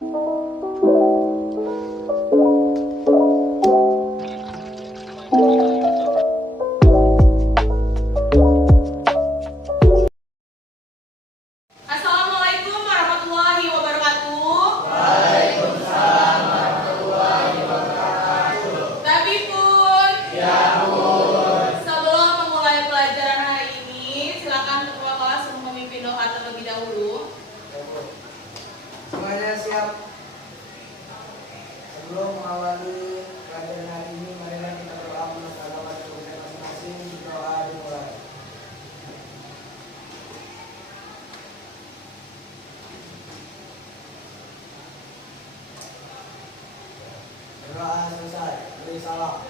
Assalamualaikum warahmatullahi wabarakatuh. Waalaikumsalam warahmatullahi wabarakatuh. Tapi pun, Ya Bun. sebelum memulai pelajaran hari ini, silakan ketua kelas memimpin doa terlebih dahulu. Semuanya siap. Sebelum mengawali pelajaran hari ini, marilah kita berdoa menasabahkan kepada masing-masing. Doa dimulai. Doa selesai. Beri salam.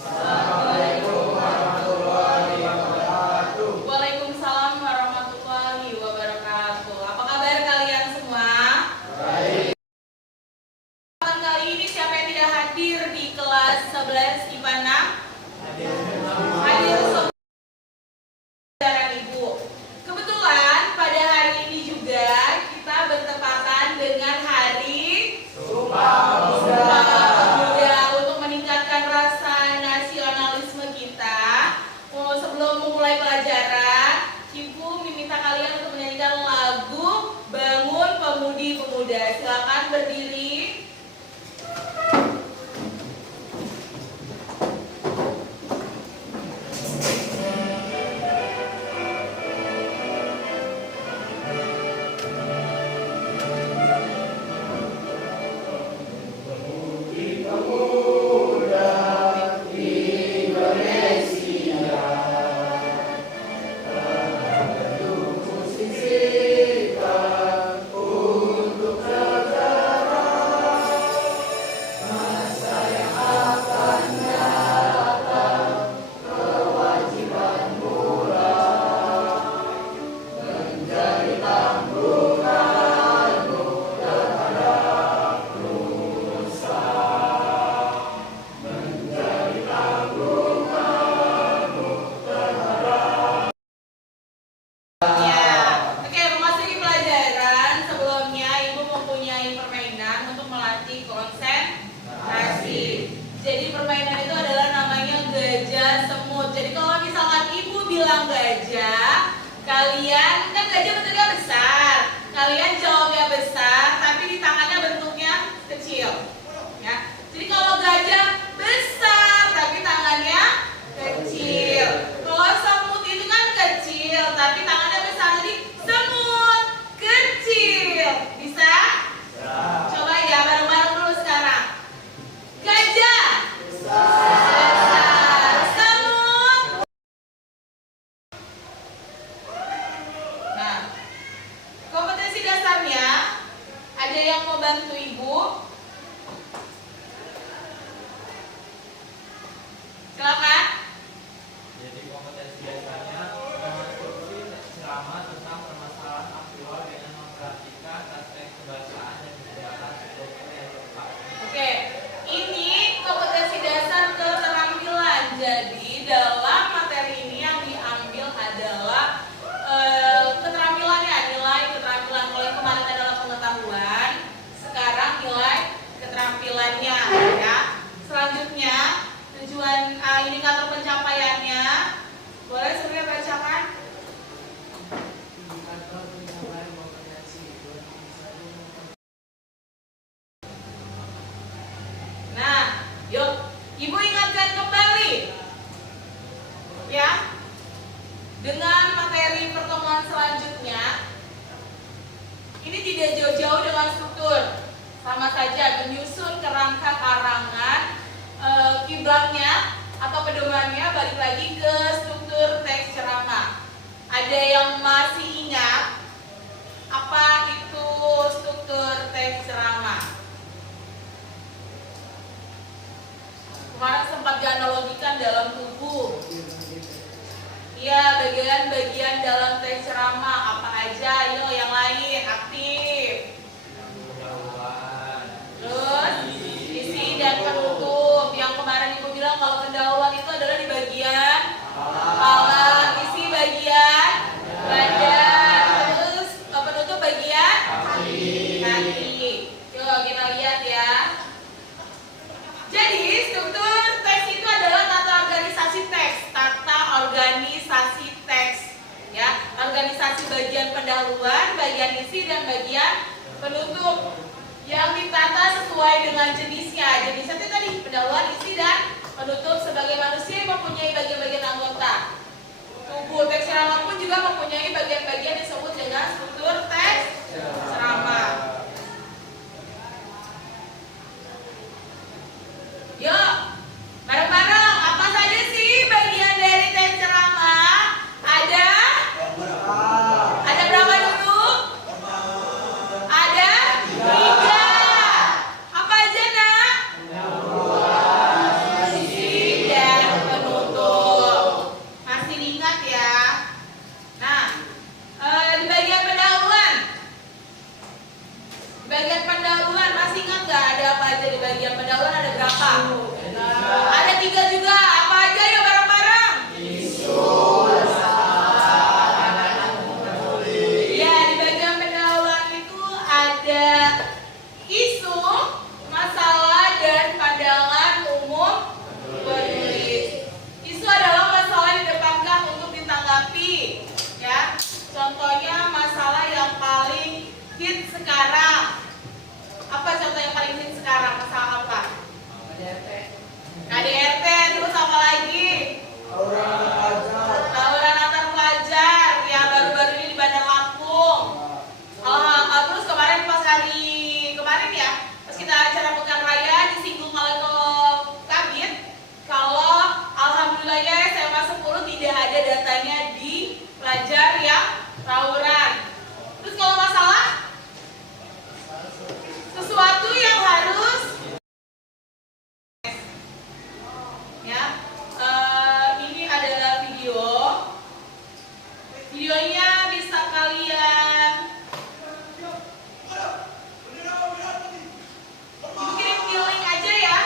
Assalamualaikum warahmatullahi wabarakatuh. Waalaikumsalam warahmatullahi wabarakatuh. Apa kabar kalian semua? Baik. Kesempatan kali ini siapa yang tidak hadir di kelas 11 IPA 6? Hadir semua pelajaran Ibu. Kebetulan pada hari ini juga kita bertepatan dengan Hari Sumpah Sumpah Pemuda untuk meningkatkan rasa nasionalisme kita. Sebelum memulai pelajaran, Ibu meminta kalian untuk menyanyikan lagu Bangun Pemudi Pemuda. Silakan berdiri. Ya, oke, memasuki pelajaran. Sebelumnya Ibu mempunyai permainan untuk melatih konsentrasi. Jadi permainan itu adalah namanya gajah semut. Jadi kalau misalkan Ibu bilang gajah, kalian kan gajah bentuknya besar. Kalian jawabnya besar, tapi di tangannya bentuknya kecil. Ya. Jadi kalau gajah besar, tapi tangannya kecil. Kalau semut itu kan kecil, tapi tangannya besar. Jadi semut kecil. Bisa? Coba ya bareng-bareng dulu sekarang. Gajah besar. Semut. Nah, kompetensi dasarnya ada yang mau bantu Ibu? Silakan. Jadi kompetensi dasarnya mengkonstruksi ceramah tentang permasalahan aktual dengan memperhatikan aspek kebahasaan dan kebijakan struktur yang tepat. Oke, ini kompetensi dasar keterampilan. Jadi dalam materi ini yang diambil adalah keterampilannya, nilai keterampilan. Kalau yang kemarin adalah pengetahuan, sekarang nilai keterampilannya. Ya. Selanjutnya tujuan indikator pencapaiannya. Boleh Surya bacakan? Indikator pencapaian kompetensi 2021. Nah, yuk, Ibu ingatkan kembali ya, dengan materi pertemuan selanjutnya. Ini tidak jauh-jauh dengan struktur, sama saja menyusun kerangka karangan, kiblatnya atau pedomannya balik lagi ke struktur teks ceramah. Ada yang masih ingat apa itu struktur teks ceramah? Kemarin sempat dianalogikan dalam tubuh. Iya, bagian-bagian dalam teks ceramah apa aja? Ayo yang lain aktif. Terus isi dan penutup. Yang kemarin Ibu bilang kalau pendahuluan itu adalah di bagian kepala, isi bagian badan, terus penutup bagian kaki. Yuk kita lihat ya. Jadi struktur teks itu adalah tata organisasi teks, ya, organisasi bagian pendahuluan, bagian isi dan bagian penutup yang ditata sesuai dengan jenisnya. Jenisnya itu tadi pendahuluan, isi dan penutup. Sebagai manusia yang mempunyai bagian-bagian anggota tubuh, teks ceramah pun juga mempunyai bagian-bagian disebut dengan struktur teks ceramah. Yuk, bareng-bareng, apa saja sih bagian dari teks ceramah? Ada berapa dulu? Ada 3. Apa aja nak? Isi dan penutup. Masih ingat ya? Nah, di bagian pendahuluan. Di bagian pendahuluan masih ingat nggak ada apa aja di bagian pendahuluan? Ada berapa? Ada 3 juga. Apa aja ya bareng-bareng? Ya, di bagian pendahuluan itu ada isu, masalah, dan pandangan umum penulis. Isu adalah masalah yang didapatkan untuk ditanggapi, ya. Contohnya masalah yang paling hit sekarang. Apa contoh yang paling hit sekarang? Masalah apa? KDRT, terus apa lagi? Tawuran antar pelajar yang baru-baru ini di Bandar Lampung. Terus kemarin pas hari kemarin ya, pas kita acara Pekan Raya disinggung oleh Kabit kalau alhamdulillahnya SMA 10 tidak ada datanya di pelajar yang tawuran. Terus kalau masalah sesuatu yang harus ya, ini adalah videonya bisa kalian kirim di link aja ya,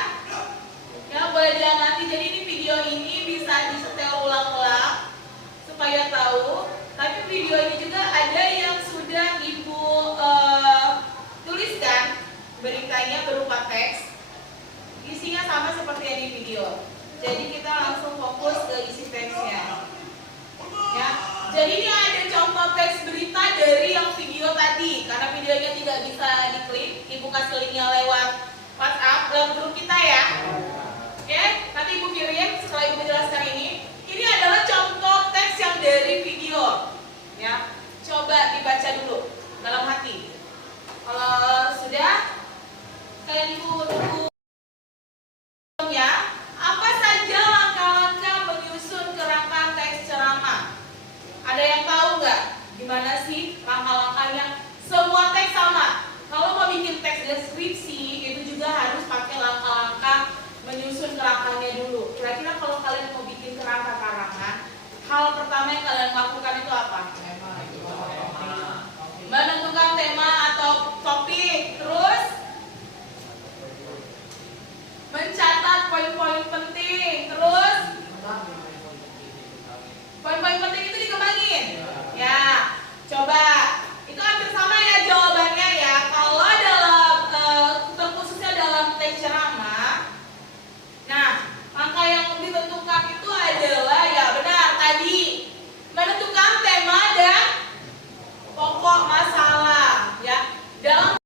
boleh dilihat nanti. Jadi ini video ini bisa disetel ulang-ulang supaya tahu. Tapi video ini juga ada yang sudah ibu tuliskan beritanya berupa teks, isinya sama seperti yang di video. Jadi kita langsung fokus ke isi teksnya. Ya, jadi ini ada contoh teks berita dari yang video tadi. Karena videonya tidak bisa diklik, ibu kasih linknya lewat WhatsApp dalam grup kita ya. Oke, nanti ibu kirim setelah ibu menjelaskan ini. Ini adalah contoh teks yang dari video. Ya, coba dibaca dulu dalam hati. Kalau sudah, kalian ibu tunggu. Apa saja langkah-langkah menyusun kerangka teks ceramah? Ada yang tahu nggak gimana sih langkah-langkahnya? Semua teks sama. Kalau mau bikin teks deskripsi itu juga harus pakai langkah-langkah menyusun kerangkanya dulu. Kira-kira kalau kalian mau bikin kerangka karangan, hal pertama yang kalian lakukan itu apa? Menentukan tema atau topik, terus mencatat poin-poin penting, terus poin-poin penting itu dikembangin. Ya, coba itu hampir sama ya jawabannya ya. Kalau dalam terkhususnya dalam teks ceramah, nah langkah yang ditentukan itu adalah ya benar tadi menentukan tema dan pokok masalah ya. Dalam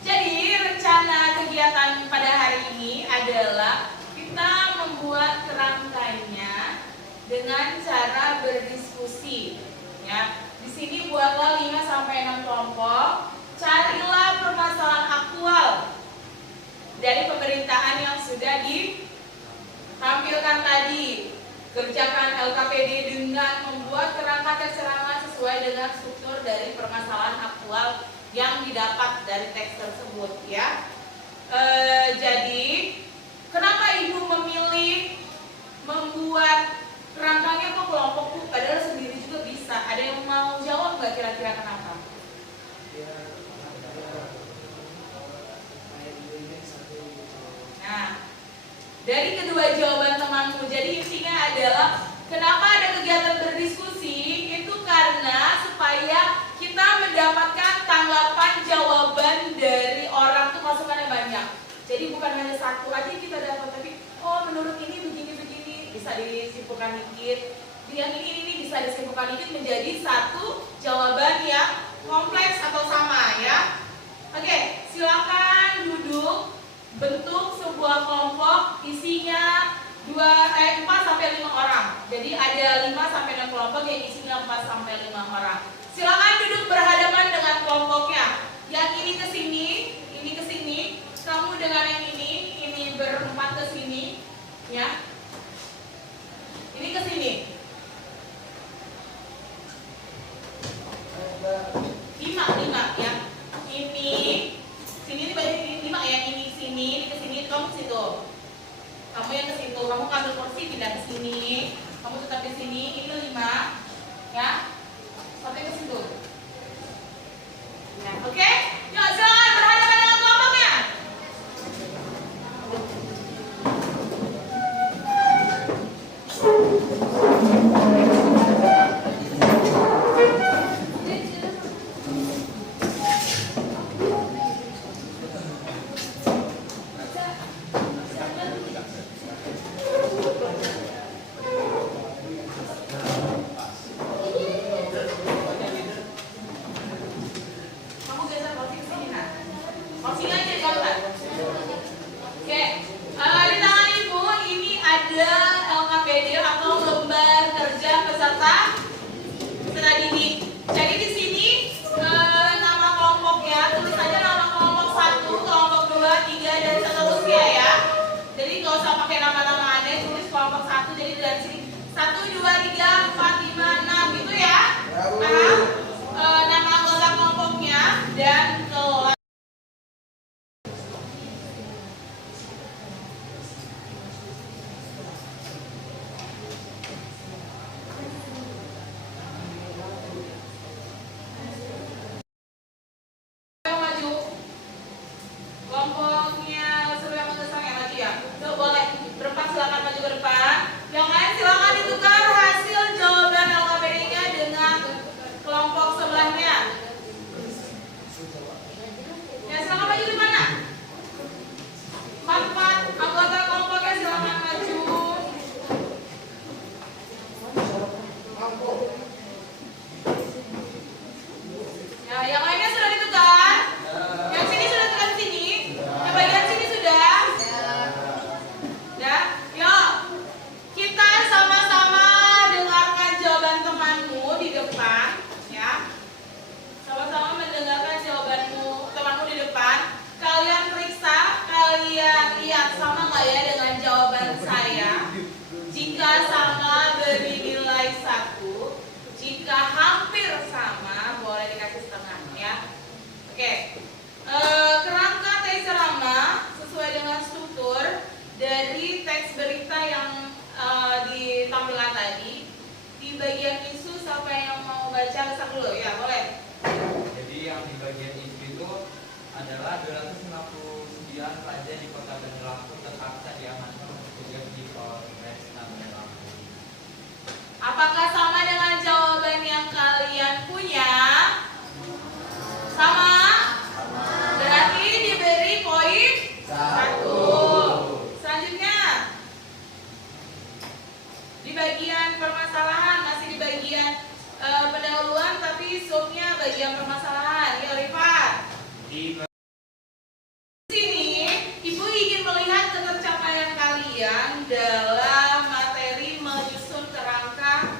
jadi rencana kegiatan pada hari ini adalah kita membuat kerangkanya dengan cara berdiskusi ya. Di sini buatlah 5 sampai 6 kelompok. Carilah permasalahan aktual dari pemerintahan yang sudah ditampilkan tadi. Kerjakan LKPD dengan membuat kerangka teks ceramah sesuai dengan struktur dari permasalahan aktual yang didapat dari teks tersebut ya. Jadi kenapa ibu memilih membuat kerangkanya kok kelompok padahal sendiri juga bisa? Ada yang mau jawab nggak kira-kira kenapa? Nah, dari kedua jawaban temanmu, jadi intinya adalah kenapa ada kegiatan berdiskusi itu karena supaya kita mendapatkan tanggapan jawaban Jadi bukan hanya satu aja kita dapat, tapi oh menurut ini begini-begini, bisa disimpulkan dikit. Yang ini bisa disimpulkan dikit menjadi satu jawaban yang kompleks atau sama ya. Oke, silakan duduk. Bentuk sebuah kelompok isinya 4 sampai 5 orang. Jadi ada 5 sampai 6 kelompok yang isinya 4 sampai 5 orang. Silakan duduk berhadapan dengan kelompoknya. Yang ini ke sini, ini ke sini. Kamu dengan yang ini berempat ke sini, ya. Ini ke sini. 5 ya. Ini sini dibagi 5 ya. Ini sini, ini ke sini, kamu ke situ. Kamu yang ke situ, kamu ambil kursi pindah ke sini. Kamu tetap di sini. Ini 5, ya. Sampai ke situ. Ya, oke? Yuk, silakan berhadapan dengan kelompoknya. Kamu geser kursi ke sini, nah. Kursinya aja diangkat. Oke. Di tangan ibu ini ada LKPD atau lembar kerja peserta didik. Jadi di sini nama kelompoknya tulis saja nama kelompok 1, kelompok 2, 3 dan seterusnya ya. Jadi nggak usah pakai nama-nama aneh, tulis kelompok 1. Jadi dari sini 1, 2, 3, 4, 5, 6 gitu ya. Nah, nama anggota kelompoknya dan kelas. Maju kelompoknya suruh yang besar yang maju ya. Tuh boleh berempat silakan maju ke depan. Yang lain silakan ditukar hasil jawaban LKPD-nya dengan kelompok sebelahnya. Ya silakan maju di mana? 4 anggota kelompoknya silakan maju. Ya, yang lainnya sudah ditukar. Yang sini sudah tukar sini. Yang bagian sini sudah. Ya, yuk. Kita sama-sama dengarkan jawaban temanmu di depan, ya. Sama-sama mendengarkan jawabanmu temanmu di depan. Kalian periksa, kalian lihat sama nggak ya dengan jawaban saya. Jika sama beri nilai 1. Jika hampir sama boleh dikasih setengah ya. Oke. Kerangka teks ceramah sesuai dengan struktur dari teks berita yang ditampilkan tadi. Di bagian isu siapa yang mau baca bisa dulu ya, boleh. Jadi yang di bagian itu adalah 259 pelajar di Kota Bandar Lampung terpaksa diamankan petugas di Polres Bandar Lampung. Apakah sama dengan jawaban yang kalian punya? Sama? Berarti diberi poin 1. Selanjutnya di bagian permasalahan, masih di bagian pendahuluan tapi subnya bagian permasalahan. Ya Rifat. Di Sini Ibu ingin melihat ketercapaian kalian dalam materi menyusun kerangka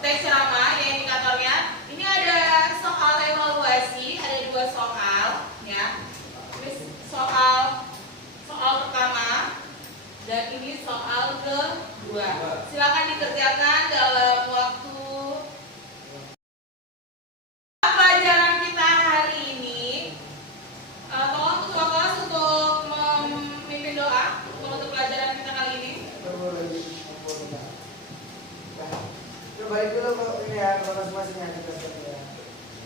teks ceramah ya, indikatornya. Ini ada soal evaluasi, ada 2 soal ya. Ini soal pertama dan ini soal kedua. Silakan dikerjakan dalam waktu. Pelajaran kita hari ini, tolong ketua kelas untuk memimpin doa untuk pelajaran kita kali ini. Yuk balik dulu ke ini ya, ke masing-masing ya kita ya.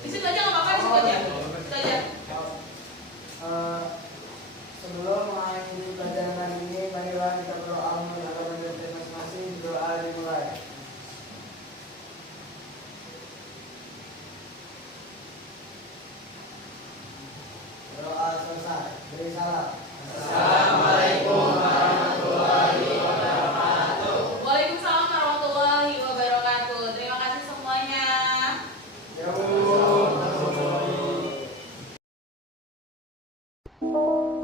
Di situ aja nggak apa-apa, di situ aja. Di situ aja. Sebelum mengakhiri pelajaran kali ini, marilah kita berdoa menjaga pelajaran masing-masing. Doa dimulai. Doa selesai. Beri salam. Thank